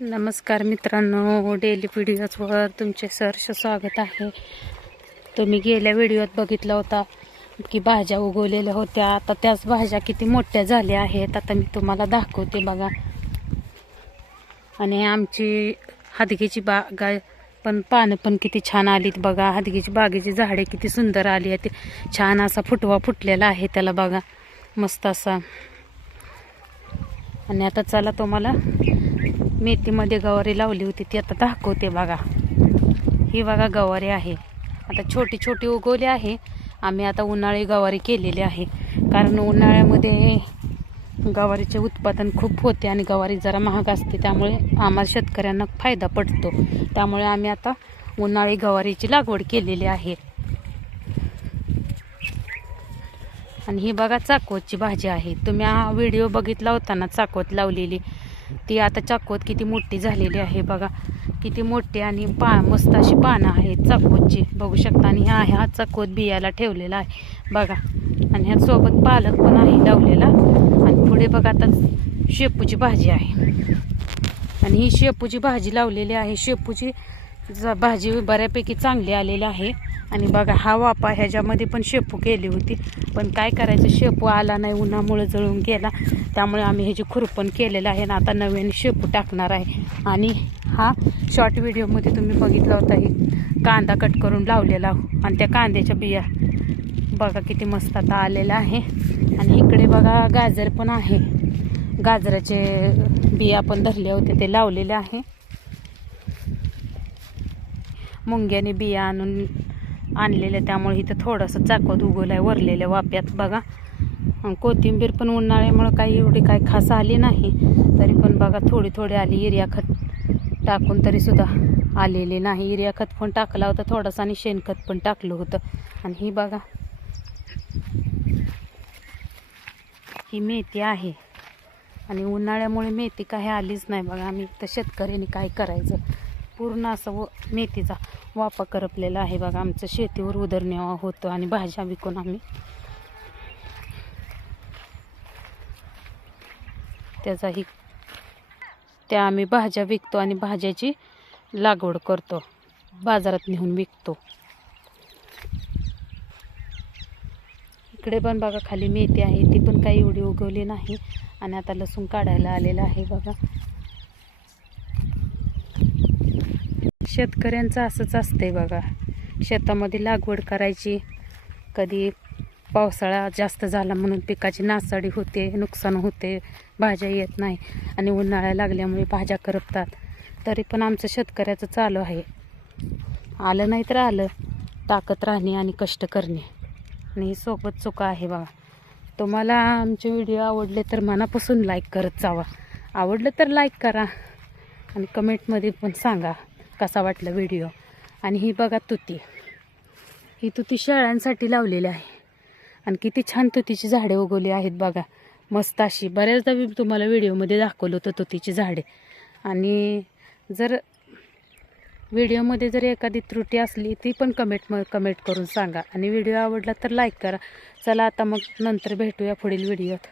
नमस्कार मित्रांनो, डेली व्हिडिओजवर तुमचे सहर्ष स्वागत आहे. तुम्ही गेल्या व्हिडिओत बघितला होता की भाज्या उगवलेल्या होत्या. आता त्याच भाज्या किती मोठ्या झाल्या आहेत. आता मी तुम्हाला दाखवते बघा. आणि आमची हदगीची बाग पण पानं पण किती छान आलीत बघा. हदगीची बागेची झाडे किती सुंदर आली आहेत. छान असा फुटवा फुटलेला आहे त्याला बघा, मस्त असा. आणि आता चला तुम्हाला मेथीमध्ये गवारी लावली होती ती आता दाखवते बघा. ही बघा गवारी आहे. आता छोटी छोटी उगवली आहे. आम्ही आता उन्हाळी गवारी केलेली आहे, कारण उन्हाळ्यामध्ये गवारीचे उत्पादन खूप होते आणि गवारी जरा महाग असते, त्यामुळे आम्हाला शेतकऱ्यांना फायदा पडतो. त्यामुळे आम्ही आता उन्हाळी गवारीची लागवड केलेली आहे. आणि ही बघा चाकवतची भाजी आहे. तुम्ही हा व्हिडिओ बघितला होता ना, चाकवत लावलेली ती आता चाकवत किती मोठी झालेली आहे बघा, किती मोठी. आणि मस्त अशी पानं आहेत चाकवतची बघू शकता. आणि हा चाकवत बियाला ठेवलेला आहे बघा. आणि ह्या सोबत पालक पण आहे लावलेला. आणि पुढे बघा आता शेपूची भाजी आहे. आणि ही शेपूची भाजी लावलेली आहे. शेपूची भाजी बऱ्यापैकी चांगली आलेली आहे. आणि बघा हा वापा, ह्याच्यामध्ये पण शेपू केली होती, पण काय करायचं, शेपू आला नाही, उन्हामुळे जळून गेला. त्यामुळे आम्ही ह्याची खुरपण केलेलं आहे आणि आता नव्याने शेपू टाकणार आहे. आणि हा शॉर्ट व्हिडिओमध्ये तुम्ही बघितला होता, ही कांदा कट करून लावलेला आणि त्या कांद्याच्या बिया बघा किती मस्त आता आलेला आहे. आणि इकडे बघा गाजर पण आहे. गाजराचे बिया पण धरले होते ते लावलेले आहे. मुंग्याने बिया आणलेले, त्यामुळे इथं थोडंसं चाकवत उगवलं आहे वरलेल्या वाप्यात बघा. कोथिंबीर पण उन्हाळ्यामुळं काही एवढी काय खास आली नाही, तरी पण बघा थोडी थोडी आली. युरिया खत टाकून तरीसुद्धा आलेली नाही. युरिया खत पण टाकला होता थोडासा आणि शेणखत पण टाकलं होतं. आणि ही बघा ही मेथी आहे. आणि उन्हाळ्यामुळे मेथी काही आलीच नाही बघा. आम्ही तर शेतकऱ्यांनी काय करायचं, पूर्ण असं मेथीचा वापा करपलेला आहे बघा. आमचं शेतीवर उदरनिर्वाह होतो आणि भाज्या विकून आम्ही त्या आम्ही भाज्या विकतो आणि भाज्याची लागवड करतो, बाजारात नेऊन विकतो. इकडे पण बघा खाली मेथी आहे, ती पण काही एवढी उगवली नाही. आणि आता लसूण काढायला आलेला आहे बघा. शेतकऱ्यांचं असंच असतंय बघा, शेतामध्ये लागवड करायची, कधी पावसाळा जास्त झाला म्हणून पिकाची नासाडी होते, नुकसान होते, भाज्या येत नाही. आणि उन्हाळा लागल्यामुळे भाज्या करपतात. तरी पण आमचं शेतकऱ्याचं चालू आहे, आलं नाही तर आलं, ताकद राहणे आणि कष्ट करणे. आणि ही सोबत चुका आहे बघा. तुम्हाला आमचे व्हिडिओ आवडले तर मनापासून लाईक करत जावा. आवडलं तर लाईक करा आणि कमेंटमध्ये पण सांगा कसा वाटला व्हिडिओ. आणि ही बघा तुती, ही तुती शेळ्यांसाठी लावलेली आहे. आणि किती छान तुतीची झाडे उगवली आहेत बघा, मस्त अशी. बऱ्याचदा मी तुम्हाला व्हिडिओमध्ये दाखवलं होतं तुतीची झाडे. आणि जर व्हिडिओमध्ये जर एखादी त्रुटी असली ती पण कमेंट करून सांगा. आणि व्हिडिओ आवडला तर लाईक करा. चला आता मग नंतर भेटूया पुढील व्हिडिओत.